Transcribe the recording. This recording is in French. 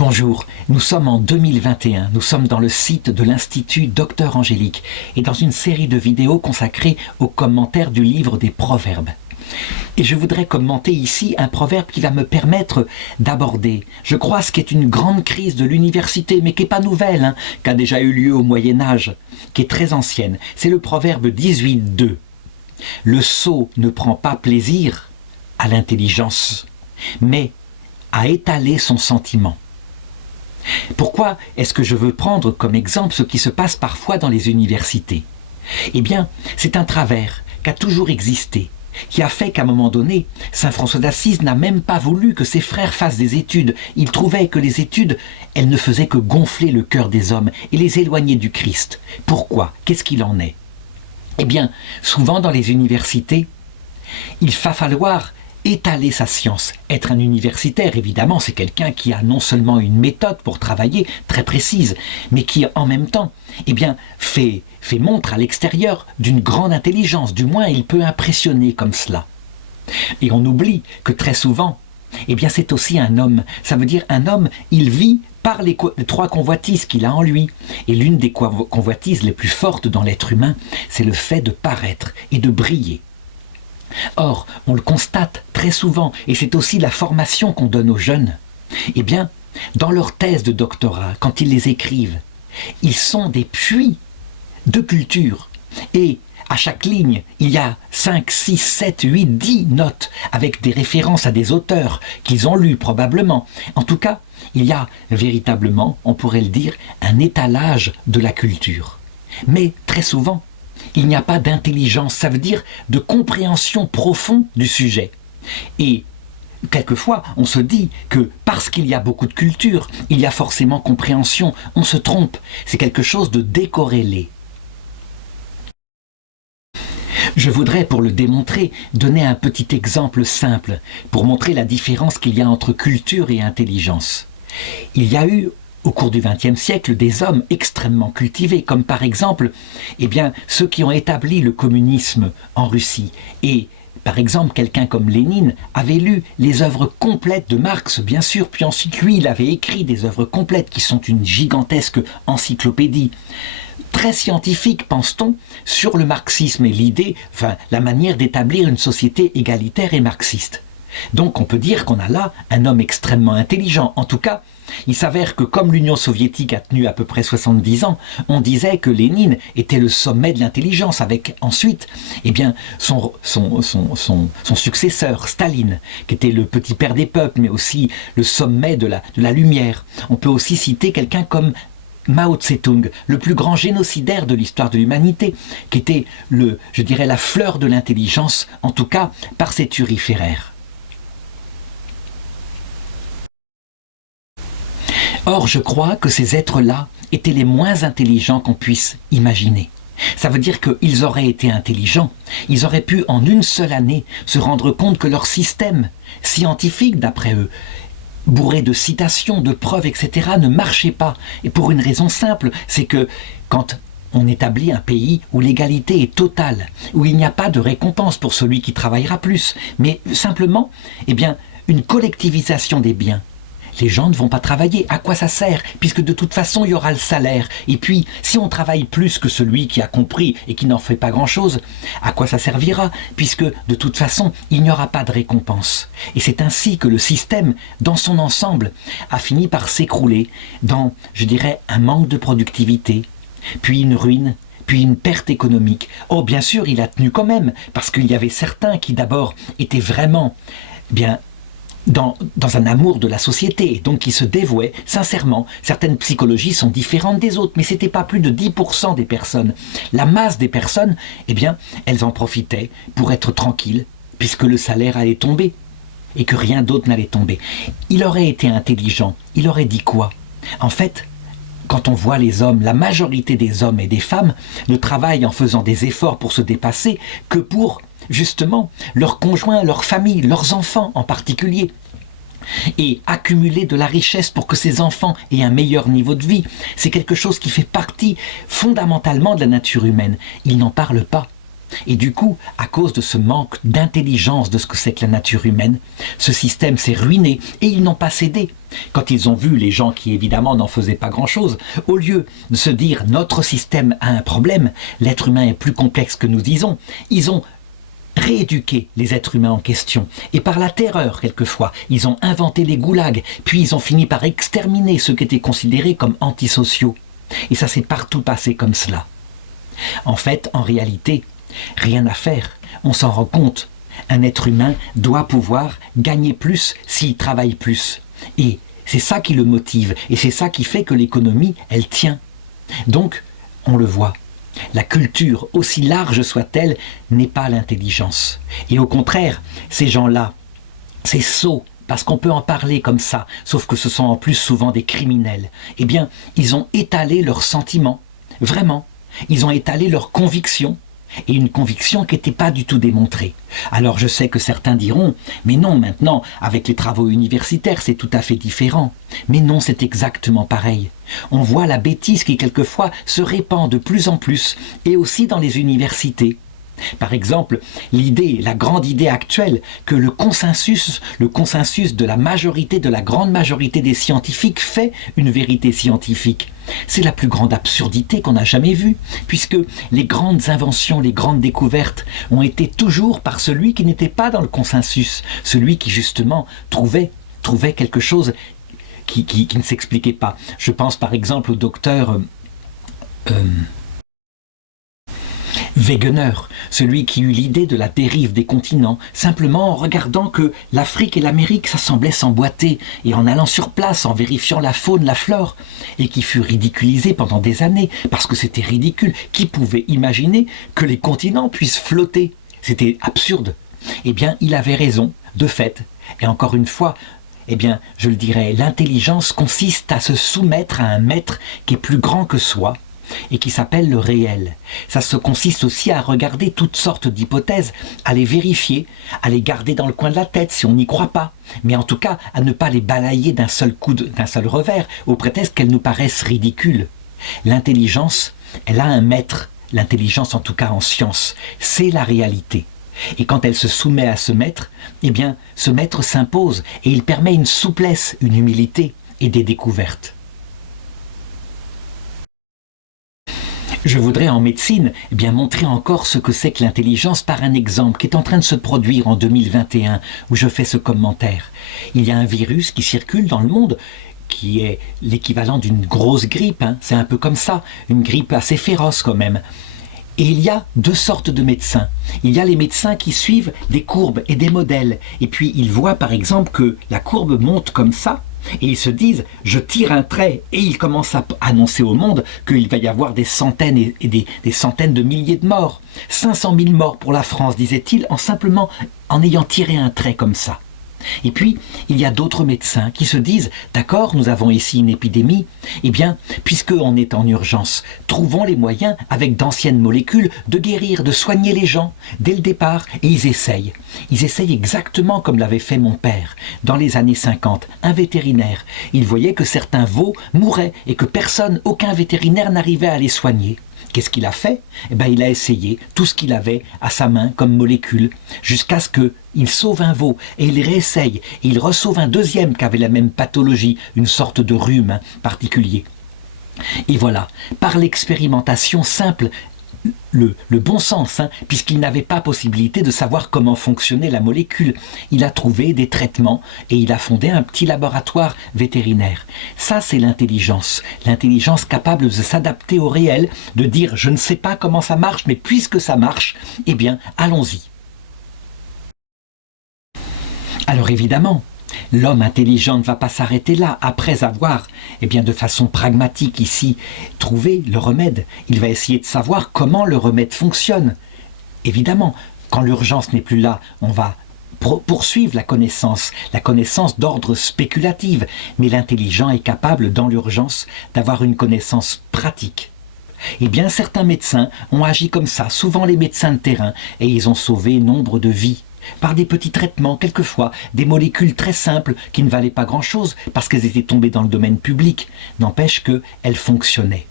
Bonjour, nous sommes en 2021, nous sommes dans le site de l'Institut Docteur Angélique et dans une série de vidéos consacrées aux commentaires du livre des Proverbes. Et je voudrais commenter ici un proverbe qui va me permettre d'aborder, je crois, ce qui est une grande crise de l'université, mais qui n'est pas nouvelle, qui a déjà eu lieu au Moyen-Âge, qui est très ancienne. C'est le proverbe 18.2. Le sot ne prend pas plaisir à l'intelligence, mais à étaler son sentiment. Pourquoi est-ce que je veux prendre comme exemple ce qui se passe parfois dans les universités? Eh bien, c'est un travers qui a toujours existé, qui a fait qu'à un moment donné, saint François d'Assise n'a même pas voulu que ses frères fassent des études. Il trouvait que les études, elles ne faisaient que gonfler le cœur des hommes et les éloigner du Christ. Pourquoi? Qu'est-ce qu'il en est? Eh bien, souvent dans les universités, il va falloir étaler sa science. Être un universitaire, évidemment, c'est quelqu'un qui a non seulement une méthode pour travailler très précise, mais qui en même temps, eh bien, fait montre à l'extérieur d'une grande intelligence. Du moins, il peut impressionner comme cela. Et on oublie que très souvent, eh bien, c'est aussi un homme. Ça veut dire un homme, il vit par les trois convoitises qu'il a en lui. Et l'une des convoitises les plus fortes dans l'être humain, c'est le fait de paraître et de briller. Or, on le constate très souvent, et c'est aussi la formation qu'on donne aux jeunes. Eh bien, dans leurs thèses de doctorat, quand ils les écrivent, ils sont des puits de culture. Et à chaque ligne, il y a 5, 6, 7, 8, 10 notes avec des références à des auteurs qu'ils ont lus probablement. En tout cas, il y a véritablement, on pourrait le dire, un étalage de la culture. Mais très souvent, il n'y a pas d'intelligence, ça veut dire de compréhension profonde du sujet. Et quelquefois, on se dit que parce qu'il y a beaucoup de culture, il y a forcément compréhension. On se trompe, c'est quelque chose de décorrélé. Je voudrais, pour le démontrer, donner un petit exemple simple pour montrer la différence qu'il y a entre culture et intelligence. Il y a eu au cours du XXe siècle, des hommes extrêmement cultivés, comme par exemple eh bien, ceux qui ont établi le communisme en Russie. Et par exemple, quelqu'un comme Lénine avait lu les œuvres complètes de Marx, bien sûr, puis ensuite, lui, il avait écrit des œuvres complètes qui sont une gigantesque encyclopédie. Très scientifique, pense-t-on, sur le marxisme et l'idée, enfin, la manière d'établir une société égalitaire et marxiste. Donc on peut dire qu'on a là un homme extrêmement intelligent. En tout cas, il s'avère que comme l'Union soviétique a tenu à peu près 70 ans, on disait que Lénine était le sommet de l'intelligence avec ensuite eh bien, son successeur, Staline, qui était le petit père des peuples, mais aussi le sommet de la lumière. On peut aussi citer quelqu'un comme Mao Tse-tung, le plus grand génocidaire de l'histoire de l'humanité, qui était, je dirais, la fleur de l'intelligence, en tout cas par ses turiféraires. Or, je crois que ces êtres-là étaient les moins intelligents qu'on puisse imaginer. Ça veut dire qu'ils auraient été intelligents, ils auraient pu en une seule année se rendre compte que leur système scientifique, d'après eux, bourré de citations, de preuves, etc., ne marchait pas. Et pour une raison simple, c'est que quand on établit un pays où l'égalité est totale, où il n'y a pas de récompense pour celui qui travaillera plus, mais simplement, eh bien, une collectivisation des biens. Les gens ne vont pas travailler. À quoi ça sert? Puisque de toute façon, il y aura le salaire. Et puis, si on travaille plus que celui qui a compris et qui n'en fait pas grand-chose, à quoi ça servira? Puisque de toute façon, il n'y aura pas de récompense. Et c'est ainsi que le système, dans son ensemble, a fini par s'écrouler dans, je dirais, un manque de productivité, puis une ruine, puis une perte économique. Oh, bien sûr, il a tenu quand même, parce qu'il y avait certains qui d'abord étaient vraiment, bien, dans un amour de la société, et donc qui se dévouaient sincèrement. Certaines psychologies sont différentes des autres, mais ce n'était pas plus de 10% des personnes. La masse des personnes, eh bien, elles en profitaient pour être tranquilles, puisque le salaire allait tomber, et que rien d'autre n'allait tomber. Il aurait été intelligent, il aurait dit quoi? En fait, quand on voit les hommes, la majorité des hommes et des femmes ne travaillent en faisant des efforts pour se dépasser que pour justement leurs conjoints, leurs familles, leurs enfants en particulier. Et accumuler de la richesse pour que ces enfants aient un meilleur niveau de vie, c'est quelque chose qui fait partie fondamentalement de la nature humaine. Ils n'en parlent pas. Et du coup, à cause de ce manque d'intelligence de ce que c'est que la nature humaine, ce système s'est ruiné et ils n'ont pas cédé. Quand ils ont vu les gens qui évidemment n'en faisaient pas grand-chose, au lieu de se dire notre système a un problème, l'être humain est plus complexe que nous disons, ils ont rééduqué les êtres humains en question. Et par la terreur, quelquefois, ils ont inventé les goulags, puis ils ont fini par exterminer ceux qui étaient considérés comme antisociaux. Et ça s'est partout passé comme cela. En fait, en réalité, rien à faire, on s'en rend compte. Un être humain doit pouvoir gagner plus s'il travaille plus. Et c'est ça qui le motive, et c'est ça qui fait que l'économie, elle tient. Donc, on le voit. La culture, aussi large soit-elle, n'est pas l'intelligence. Et au contraire, ces gens-là, c'est sot, parce qu'on peut en parler comme ça, sauf que ce sont en plus souvent des criminels. Eh bien, ils ont étalé leurs sentiments, vraiment. Ils ont étalé leurs convictions, et une conviction qui n'était pas du tout démontrée. Alors je sais que certains diront, mais non, maintenant, avec les travaux universitaires, c'est tout à fait différent. Mais non, c'est exactement pareil. On voit la bêtise qui quelquefois se répand de plus en plus, et aussi dans les universités. Par exemple, l'idée, la grande idée actuelle que le consensus de la majorité, de la grande majorité des scientifiques fait une vérité scientifique. C'est la plus grande absurdité qu'on a jamais vue, puisque les grandes inventions, les grandes découvertes ont été toujours par celui qui n'était pas dans le consensus, celui qui justement trouvait quelque chose qui ne s'expliquait pas. Je pense par exemple au docteur Wegener, celui qui eut l'idée de la dérive des continents, simplement en regardant que l'Afrique et l'Amérique, ça semblait s'emboîter, et en allant sur place, en vérifiant la faune, la flore, et qui fut ridiculisé pendant des années, parce que c'était ridicule. Qui pouvait imaginer que les continents puissent flotter? C'était absurde. Eh bien, il avait raison, de fait. Et encore une fois, eh bien, je le dirais, l'intelligence consiste à se soumettre à un maître qui est plus grand que soi, et qui s'appelle le réel. Ça se consiste aussi à regarder toutes sortes d'hypothèses, à les vérifier, à les garder dans le coin de la tête si on n'y croit pas, mais en tout cas à ne pas les balayer d'un seul revers, au prétexte qu'elles nous paraissent ridicules. L'intelligence, elle a un maître, l'intelligence en tout cas en science, c'est la réalité. Et quand elle se soumet à ce maître, eh bien, ce maître s'impose et il permet une souplesse, une humilité et des découvertes. Je voudrais en médecine eh bien, montrer encore ce que c'est que l'intelligence par un exemple qui est en train de se produire en 2021 où je fais ce commentaire. Il y a un virus qui circule dans le monde qui est l'équivalent d'une grosse grippe, hein. C'est un peu comme ça, une grippe assez féroce quand même. Et il y a deux sortes de médecins. Il y a les médecins qui suivent des courbes et des modèles. Et puis ils voient par exemple que la courbe monte comme ça. Et ils se disent, je tire un trait, et ils commencent à annoncer au monde qu'il va y avoir des centaines et des centaines de milliers de morts. 500 000 morts pour la France, disait-il, en ayant tiré un trait comme ça. Et puis, il y a d'autres médecins qui se disent, d'accord, nous avons ici une épidémie, eh bien, puisqu'on est en urgence, trouvons les moyens, avec d'anciennes molécules, de guérir, de soigner les gens, dès le départ, et ils essayent. Ils essayent exactement comme l'avait fait mon père, dans les années 50, un vétérinaire. Il voyait que certains veaux mouraient, et que personne, aucun vétérinaire n'arrivait à les soigner. Qu'est-ce qu'il a fait? Eh bien, il a essayé tout ce qu'il avait à sa main comme molécule, jusqu'à ce qu'il sauve un veau, et il réessaye, et il ressauve un deuxième qui avait la même pathologie, une sorte de rhume particulier. Et voilà, par l'expérimentation simple, le bon sens, hein, puisqu'il n'avait pas possibilité de savoir comment fonctionnait la molécule. Il a trouvé des traitements et il a fondé un petit laboratoire vétérinaire. Ça, c'est l'intelligence capable de s'adapter au réel, de dire « je ne sais pas comment ça marche, mais puisque ça marche, eh bien, allons-y ». Alors évidemment, l'homme intelligent ne va pas s'arrêter là, après avoir, eh bien, de façon pragmatique ici, trouvé le remède. Il va essayer de savoir comment le remède fonctionne. Évidemment, quand l'urgence n'est plus là, on va poursuivre la connaissance d'ordre spéculative, mais l'intelligent est capable, dans l'urgence, d'avoir une connaissance pratique. Eh bien, certains médecins ont agi comme ça, souvent les médecins de terrain, et ils ont sauvé nombre de vies. Par des petits traitements, quelquefois, des molécules très simples qui ne valaient pas grand-chose parce qu'elles étaient tombées dans le domaine public. N'empêche qu'elles fonctionnaient.